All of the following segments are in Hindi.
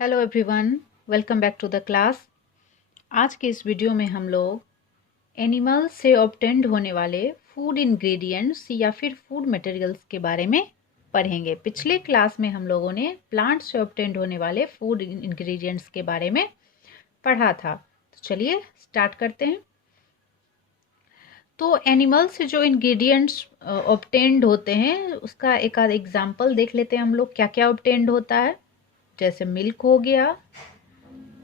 Hello everyone, welcome back to the class. आज के इस वीडियो में हम लोग एनिमल से ऑब्टेन्ड होने वाले फूड इंग्रेडिएंट्स या फिर फूड मटेरियल्स के बारे में पढ़ेंगे। पिछले क्लास में हम लोगों ने प्लांट से ऑब्टेन्ड होने वाले फूड इंग्रेडिएंट्स के बारे में पढ़ा था। तो चलिए स्टार्ट करते हैं। तो एनिमल से जो इंग्रेडिएंट्स ऑब्टेन्ड होते हैं उसका एक आध एग्जाम्पल देख लेते हैं हम लोग, क्या क्या ऑब्टेन्ड होता है। जैसे मिल्क हो गया,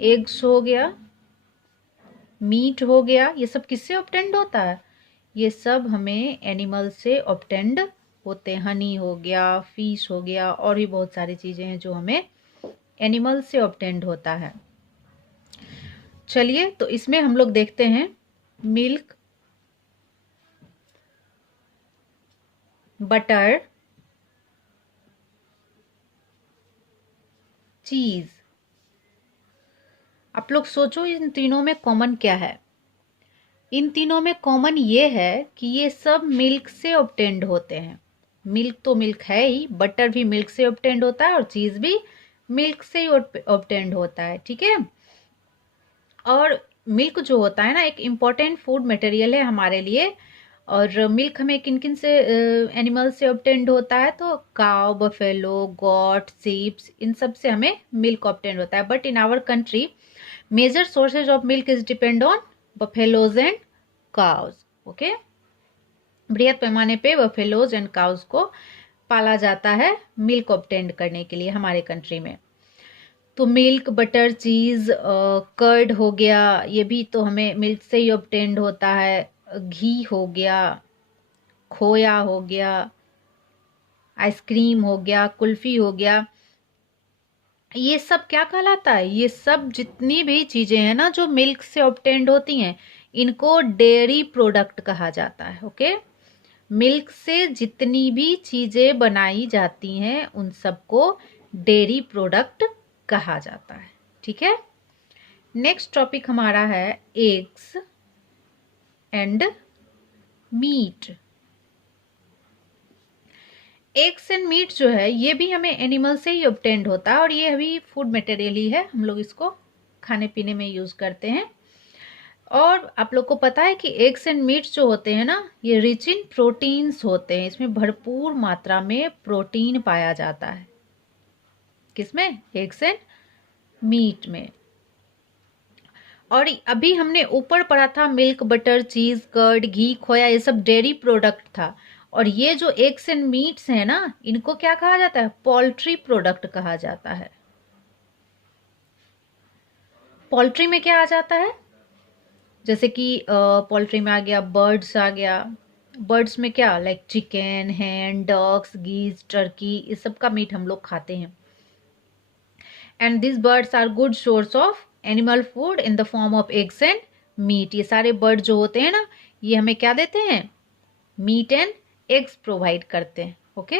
एग्स हो गया, मीट हो गया, ये सब किससे ऑब्टेन्ड होता है? ये सब हमें एनिमल से ऑब्टेन्ड होते हैं। हनी हो गया, फिश हो गया, और भी बहुत सारी चीज़ें हैं जो हमें एनिमल से ऑब्टेन्ड होता है। चलिए तो इसमें हम लोग देखते हैं मिल्क, बटर, चीज़। आप लोग सोचो इन तीनों में कॉमन क्या है? इन तीनों में कॉमन ये है कि ये सब मिल्क से ऑब्टेन्ड होते हैं। मिल्क तो मिल्क है ही, बटर भी मिल्क से ऑब्टेन्ड होता है और चीज़ भी मिल्क से ही ऑब्टेन्ड होता है। ठीक है। और मिल्क जो होता है ना, एक इम्पॉर्टेंट फूड मटेरियल है हमारे लिए। और मिल्क हमें किन किन से एनिमल से ऑब्टेन्ड होता है? तो काउ, बफेलो, गॉट, सीप्स, इन सब से हमें मिल्क ऑब्टेन्ड होता है। But in our country major sources of milk is depend on buffaloes and cows. Okay, बृहद पैमाने पे बफेलोज एंड काउज को पाला जाता है मिल्क ऑब्टेन्ड करने के लिए हमारे कंट्री में। तो मिल्क, बटर, चीज, कर्ड हो गया, ये भी तो हमें मिल्क से ही ऑब्टेन्ड होता है। घी हो गया, खोया हो गया, आइसक्रीम हो गया, कुल्फी हो गया, ये सब क्या कहलाता है? ये सब जितनी भी चीजें हैं ना जो मिल्क से ऑब्टेन्ड होती हैं, इनको डेयरी प्रोडक्ट कहा जाता है। ओके, मिल्क से जितनी भी चीजें बनाई जाती हैं उन सबको डेयरी प्रोडक्ट कहा जाता है। ठीक है। नेक्स्ट टॉपिक हमारा है eggs and meat. Eggs and meat जो है ये भी हमें एनिमल से ही ऑब्टेन्ड होता है और ये अभी फूड मटेरियल ही है, हम लोग इसको खाने पीने में यूज करते हैं। और आप लोग को पता है कि एग्स एंड मीट्स जो होते हैं ना, ये रिच इन प्रोटीन्स होते हैं। इसमें भरपूर मात्रा में प्रोटीन पाया जाता है। किसमें? एग्स एंड मीट में। और अभी हमने ऊपर पढ़ा था मिल्क, बटर, चीज, कर्ड, घी, खोया, ये सब डेयरी प्रोडक्ट था। और ये जो एग्स एंड मीट्स है ना, इनको क्या कहा जाता है? पोल्ट्री प्रोडक्ट कहा जाता है। पोल्ट्री में क्या आ जाता है? जैसे कि पोल्ट्री में आ गया बर्ड्स, आ गया बर्ड्स में क्या, like chicken, hen, ducks, geese, turkey, इस सब का मीट हम लोग खाते हैं। And this birds are good source of animal food in the form of eggs and meat. ये सारे बर्ड जो होते हैं ना, ये हमें क्या देते हैं? मीट एंड एग्स प्रोवाइड करते हैं। ओके,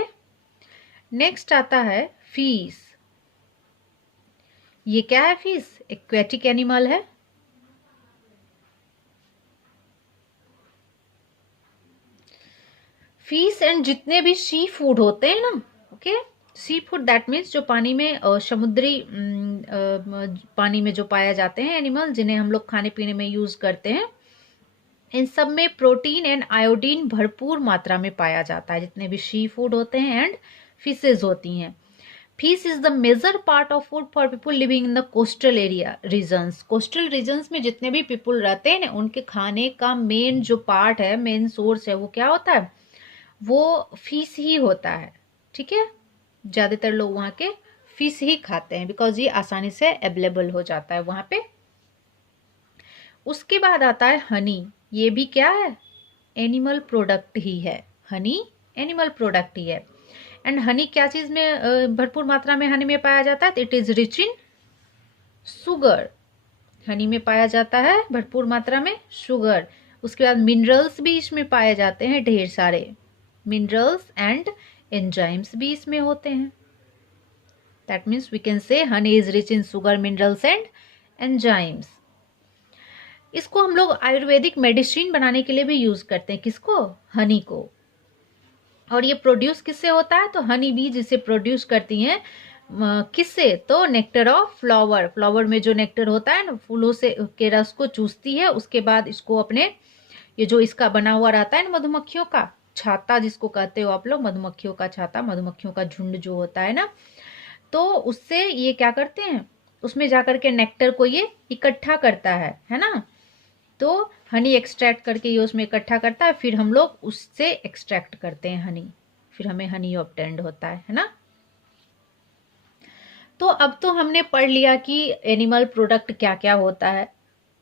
नेक्स्ट आता है फिश। ये क्या है? फिश एक्वेटिक एनिमल है। फिश एंड जितने भी सी फूड होते हैं ना, okay, sea food that means जो पानी में समुद्री पानी में जो पाया जाते हैं एनिमल, जिन्हें हम लोग खाने पीने में यूज करते हैं, इन सब में प्रोटीन एंड आयोडीन भरपूर मात्रा में पाया जाता है। जितने भी सी फूड होते हैं एंड फिशेज होती हैं। Fish is the major part of food for people living in the coastal area regions. Coastal regions में जितने भी पीपुल रहते हैं ना, उनके खाने का मेन जो पार्ट है, मेन सोर्स है, वो क्या होता है? वो फिश ही होता है। ठीक है, ज्यादातर लोग वहाँ के फिश ही खाते हैं बिकॉज ये आसानी से अवेलेबल हो जाता है वहाँ पे। उसके बाद आता है हनी। ये भी क्या है? एनिमल प्रोडक्ट ही है। हनी एनिमल प्रोडक्ट ही है। एंड हनी क्या चीज में भरपूर मात्रा में हनी में पाया जाता है? It is rich in sugar. Honey में पाया जाता है भरपूर मात्रा में शुगर। उसके बाद मिनरल्स भी इसमें पाए जाते हैं, ढेर सारे मिनरल्स एंड एंजाइम्स भी इसमें होते हैं। That means we can say honey is rich in sugar, minerals and enzymes. इसको हम लोग आयुर्वेदिक मेडिसिन बनाने के लिए भी यूज करते हैं। किसको? हनी को। और ये प्रोड्यूस किससे होता है? तो हनी बी जिसे प्रोड्यूस करती हैं किससे? तो नेक्टर ऑफ फ्लावर, फ्लावर में जो नेक्टर होता है ना, फूलों से के रस को चूसती है, उसके बाद इसको अपने ये जो इसका बना हुआ रहता है ना मधुमक्खियों का छाता जिसको कहते हो आप लोग, मधुमक्खियों का छाता, मधुमक्खियों का झुंड जो होता है ना, तो उससे ये क्या करते हैं, उसमें जाकर के नेक्टर को ये इकट्ठा करता है ना। तो हनी एक्सट्रैक्ट करके ये उसमें इकट्ठा करता है, फिर हम लोग उससे एक्सट्रैक्ट करते हैं हनी, फिर हमें हनी ऑब्टेन्ड होता है ना। तो अब तो हमने पढ़ लिया कि एनिमल प्रोडक्ट क्या क्या होता है,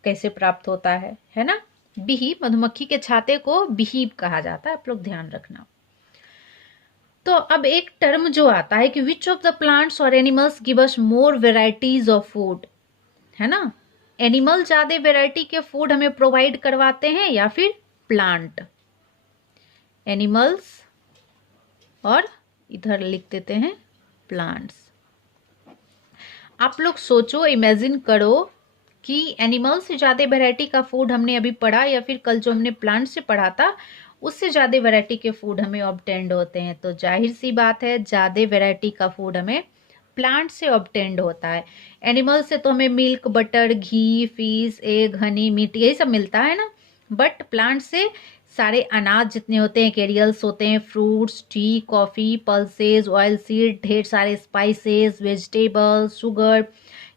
कैसे प्राप्त होता है ना। बीहीव, मधुमक्खी के छाते को बीहीव कहा जाता है, आप लोग ध्यान रखना। तो अब एक टर्म जो आता है कि विच ऑफ द प्लांट्स और animals give us more varieties of food, है ना। एनिमल ज्यादा वेराइटी के फूड हमें प्रोवाइड करवाते हैं या फिर प्लांट? एनिमल्स और इधर लिख देते हैं प्लांट्स। आप लोग सोचो, इमेजिन करो कि एनिमल से ज़्यादा वैरायटी का फूड हमने अभी पढ़ा या फिर कल जो हमने प्लांट से पढ़ा था उससे ज़्यादा वैरायटी के फूड हमें ऑब्टेंड होते हैं। तो जाहिर सी बात है ज़्यादा वैरायटी का फूड हमें प्लांट से ऑब्टेंड होता है। एनिमल से तो हमें मिल्क, बटर, घी, फिश, एग, हनी, मीट यही सब मिलता है ना, बट प्लांट से सारे अनाज जितने होते हैं, कैरियल्स होते हैं, fruits, T, coffee, pulses, oil seed, ढेर सारे स्पाइसेस, वेजिटेबल्स, शुगर,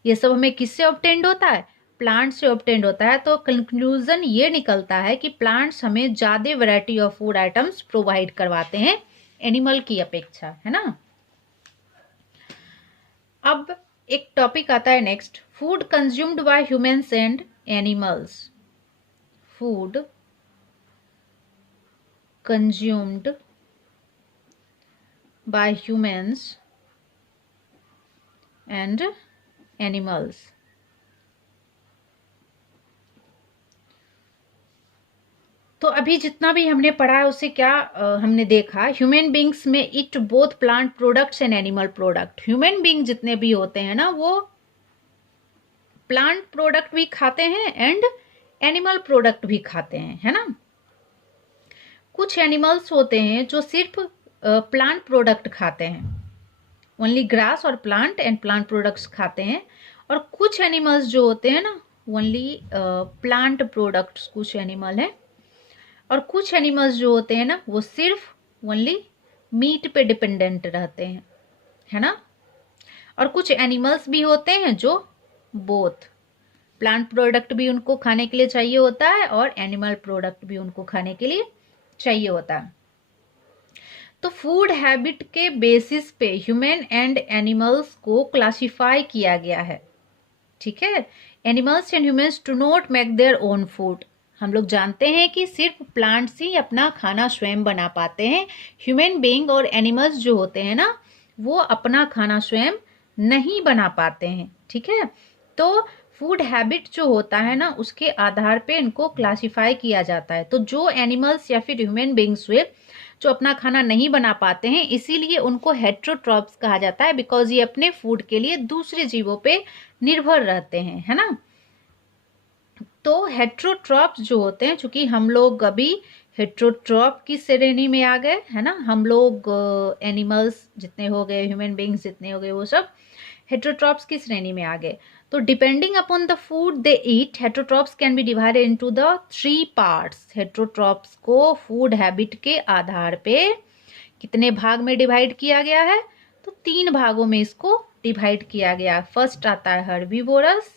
ये सब हमें किससे ऑब्टेंड होता है? प्लांट से ऑब्टेंड होता है। तो कंक्लूजन ये निकलता है कि प्लांट्स हमें ज़्यादा variety of food items provide करवाते हैं एनिमल की अपेक्षा, है ना। अब एक टॉपिक आता है next, food consumed by humans and animals. Food consumed by humans and animals। तो अभी जितना भी हमने पढ़ा है उससे क्या हमने देखा, ह्यूमन बींग्स में it both plant products and animal product. Human being जितने भी होते हैं ना वो प्लांट प्रोडक्ट भी खाते हैं एंड एनिमल प्रोडक्ट भी खाते हैं, है ना। कुछ एनिमल्स होते हैं जो सिर्फ प्लांट प्रोडक्ट खाते हैं, ओनली ग्रास और प्लांट एंड प्लांट प्रोडक्ट्स खाते हैं, और कुछ एनिमल्स जो होते हैं ना ओनली प्लांट प्रोडक्ट्स कुछ एनिमल हैं, और कुछ एनिमल्स जो होते हैं ना वो सिर्फ ओनली मीट पे डिपेंडेंट रहते हैं, है ना। और कुछ एनिमल्स भी होते हैं जो बोथ प्लांट प्रोडक्ट भी उनको खाने के लिए चाहिए होता है और एनिमल प्रोडक्ट भी उनको खाने के लिए चाहिए होता है। तो फूड हैबिट के बेसिस पे ह्यूमन एंड एनिमल्स को क्लासिफाई किया गया है, ठीक है। Animals and humans do not make their own food. हम लोग जानते हैं कि सिर्फ प्लांट्स ही अपना खाना स्वयं बना पाते हैं। ह्यूमन बीइंग और एनिमल्स जो होते हैं ना वो अपना खाना स्वयं नहीं बना पाते हैं, ठीक है। तो फूड हैबिट जो होता है ना उसके आधार पे इनको क्लासिफाई किया जाता है। तो जो एनिमल्स या फिर ह्यूमन बीइंग्स हुए जो अपना खाना नहीं बना पाते हैं इसीलिए उनको हेट्रोट्रॉप्स कहा जाता है, बिकॉज ये अपने फूड के लिए दूसरे जीवों पे निर्भर रहते हैं, है ना। तो हेट्रोट्रॉप्स जो होते हैं, चूंकि हम लोग अभी हेट्रोट्रॉप की श्रेणी में आ गए, है ना, हम लोग एनिमल्स जितने हो गए, ह्यूमन बीइंग्स जितने हो गए, वो सब हेट्रोट्रॉप्स की श्रेणी में आ गए। तो depending upon the food they eat, heterotrophs can be divided into the 3 parts. Heterotrophs को फूड हैबिट के आधार पे कितने भाग में डिवाइड किया गया है? तो 3 भागों में इसको डिवाइड किया गया। फर्स्ट आता है herbivorous,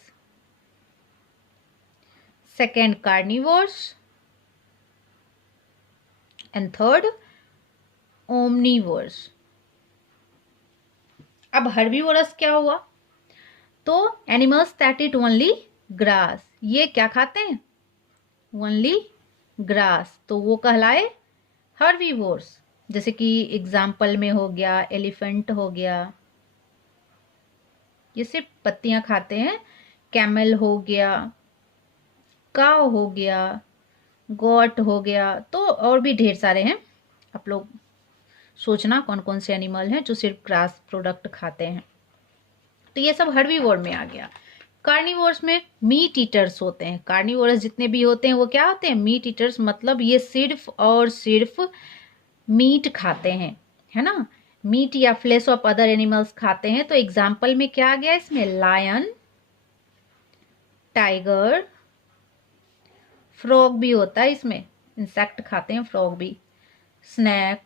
second carnivores and third omnivores. अब हर्बीवोरस क्या हुआ? तो animals that eat only grass, ये क्या खाते हैं? ओनली ग्रास, तो वो कहलाए हर्बीवोर्स। जैसे कि एग्जाम्पल में हो गया एलिफेंट हो गया, ये सिर्फ पत्तियां खाते हैं। कैमल हो गया, काव हो गया, गॉट हो गया, तो और भी ढेर सारे हैं। आप लोग सोचना कौन कौन से एनिमल हैं जो सिर्फ ग्रास प्रोडक्ट खाते हैं। तो ये सब हर्बीवोर में आ गया। कार्निवोर्स में मीट ईटर्स होते हैं। कार्निवोरस जितने भी होते हैं वो क्या होते हैं? मीट ईटर्स, मतलब ये सिर्फ और सिर्फ मीट खाते हैं, है ना। मीट या फ्लेश ऑफ अदर एनिमल्स खाते हैं। तो एग्जाम्पल में क्या आ गया इसमें, लायन, टाइगर, फ्रॉग भी होता है इसमें, इंसेक्ट खाते हैं फ्रॉग भी, स्नैक,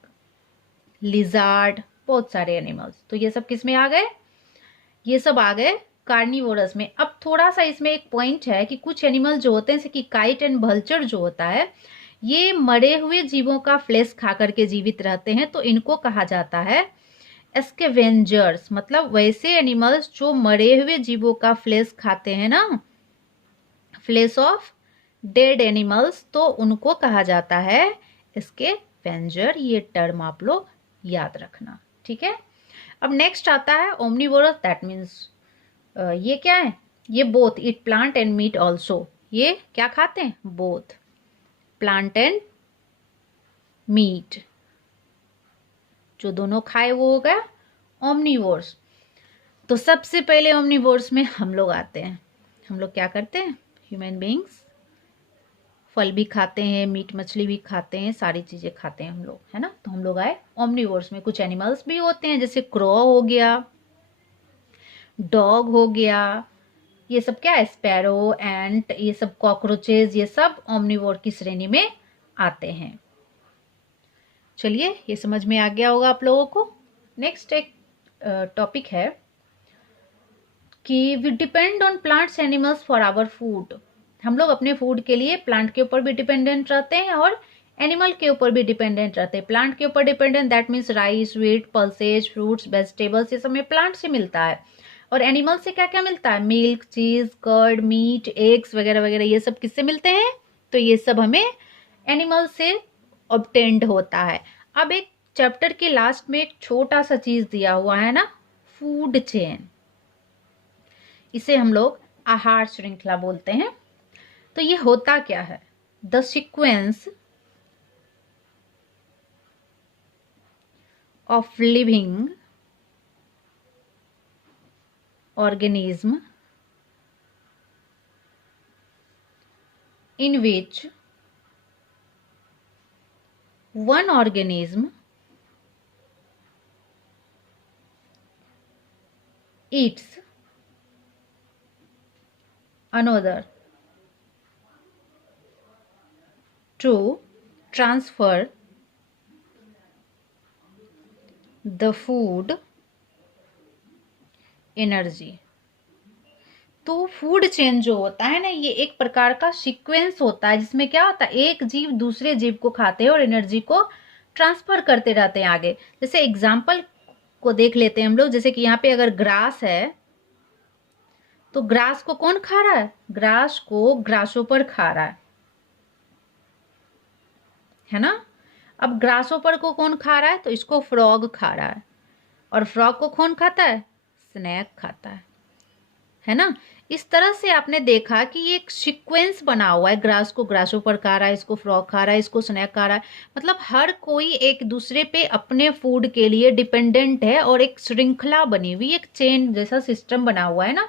लिजार्ड, बहुत सारे एनिमल्स। तो ये सब किस में आ गए, ये सब आ गए कार्निवोरस में। अब थोड़ा सा इसमें एक पॉइंट है कि कुछ एनिमल जो होते हैं जैसे कि काइट एंड वल्चर जो होता है, ये मरे हुए जीवों का फ्लेश खा करके जीवित रहते हैं, तो इनको कहा जाता है स्कैवेंजर्स। मतलब वैसे एनिमल्स जो मरे हुए जीवों का फ्लेश खाते हैं ना, फ्लेश ऑफ डेड एनिमल्स, तो उनको कहा जाता है स्कैवेंजर। ये टर्म आप लोग याद रखना, ठीक है। अब नेक्स्ट आता है ओमनिवोरस, दैट मीन्स ये क्या है, ये both it plant and meet also. ये क्या खाते हैं, बोथ प्लांट एंड मीट, जो दोनों खाए वो हो गया ओमनिवोर्स। तो सबसे पहले ओमनिवोर्स में हम लोग आते हैं। हम लोग क्या करते हैं, ह्यूमन बींग्स फल भी खाते हैं, मीट मछली भी खाते हैं, सारी चीजें खाते हैं हम लोग, है ना। तो हम लोग आए ओमनिवोर्स में। कुछ एनिमल्स भी होते हैं जैसे क्रो हो गया, डॉग हो गया, ये सब क्या है, स्पैरो, एंट, ये सब कॉकरोचेज, ये सब ओमनिवोर की श्रेणी में आते हैं। चलिए ये समझ में आ गया होगा आप लोगों को। नेक्स्ट एक टॉपिक है कि we depend on plants animals for our food. हम लोग अपने फूड के लिए प्लांट के ऊपर भी डिपेंडेंट रहते हैं और एनिमल के ऊपर भी डिपेंडेंट रहते हैं। प्लांट के ऊपर dependent, that means rice, wheat, pulses, fruits, vegetables, ये सब में प्लांट से मिलता है। और एनिमल से क्या क्या मिलता है, मिल्क, चीज, कर्ड, मीट, एग्स वगैरह वगैरह, ये सब किससे मिलते हैं, तो ये सब हमें एनिमल से ऑब्टेन्ड होता है। अब एक चैप्टर के लास्ट में एक छोटा सा चीज दिया हुआ है ना, फूड चेन, इसे हम लोग आहार श्रृंखला बोलते हैं। तो ये होता क्या है, the sequence of living organism in which one organism eats another to transfer the food energy. तो फूड चेन जो होता है ना, ये एक प्रकार का सीक्वेंस होता है जिसमें क्या होता है, एक जीव दूसरे जीव को खाते हैं और एनर्जी को ट्रांसफर करते रहते हैं आगे। जैसे एग्जांपल को देख लेते हैं हम लोग, जैसे कि यहाँ पे अगर ग्रास है तो ग्रास को कौन खा रहा है, ग्रास को ग्रासोपर खा रहा है ना। अब ग्रासोपर को कौन खा रहा है, तो इसको फ्रॉग खा रहा है, और फ्रॉग को कौन खाता है, स्नैक खाता है ना। इस तरह से आपने देखा कि ये एक सीक्वेंस बना हुआ है, ग्रास को ग्रासोपर खा रहा है, इसको फ्रॉग खा रहा है, इसको स्नैक खा रहा है। मतलब हर कोई एक दूसरे पे अपने फूड के लिए डिपेंडेंट है और एक श्रृंखला बनी हुई, एक चेन जैसा सिस्टम बना हुआ है ना।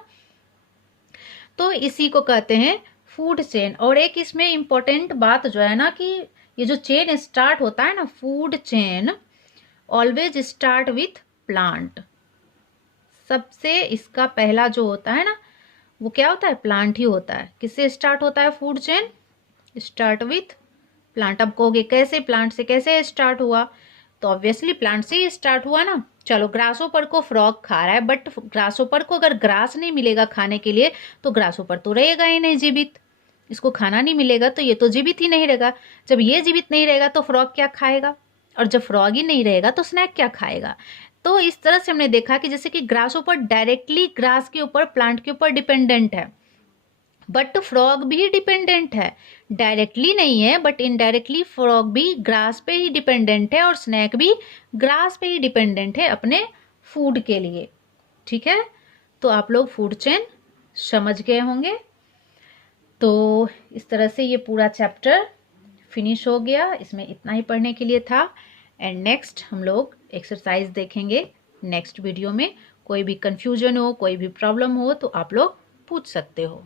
तो इसी को कहते हैं फूड चेन। और एक इसमें इंपॉर्टेंट बात जो है ना, कि ये जो चेन स्टार्ट होता है ना, food chain always start with plant. सबसे इसका पहला जो होता है ना, वो क्या होता है, प्लांट ही होता है। किससे स्टार्ट होता है food chain, start with plant. अब कहोगे कैसे, प्लांट से कैसे स्टार्ट हुआ, तो ऑब्वियसली प्लांट से ही स्टार्ट हुआ ना। चलो ग्रासोपर को फ्रॉग खा रहा है, बट ग्रासोपर को अगर ग्रास नहीं मिलेगा खाने के लिए तो ग्रासोपर तो रहेगा ही नहीं जीवित, इसको खाना नहीं मिलेगा तो ये तो जीवित ही नहीं रहेगा। जब ये जीवित नहीं रहेगा तो फ्रॉग क्या खाएगा, और जब फ्रॉग ही नहीं रहेगा तो स्नैक क्या खाएगा। तो इस तरह से हमने देखा कि जैसे कि ग्रासोपर डायरेक्टली ग्रास के ऊपर, प्लांट के ऊपर डिपेंडेंट है, बट फ्रॉग भी डिपेंडेंट है। डायरेक्टली नहीं है बट इनडायरेक्टली फ्रॉग भी ग्रास पे ही डिपेंडेंट है और स्नैक भी ग्रास पे ही डिपेंडेंट है अपने फूड के लिए, ठीक है। तो आप लोग फूड चेन समझ गए होंगे। तो इस तरह से ये पूरा चैप्टर फिनिश हो गया, इसमें इतना ही पढ़ने के लिए था। एंड नेक्स्ट हम लोग एक्सरसाइज देखेंगे नेक्स्ट वीडियो में। कोई भी कंफ्यूजन हो, कोई भी प्रॉब्लम हो तो आप लोग पूछ सकते हो।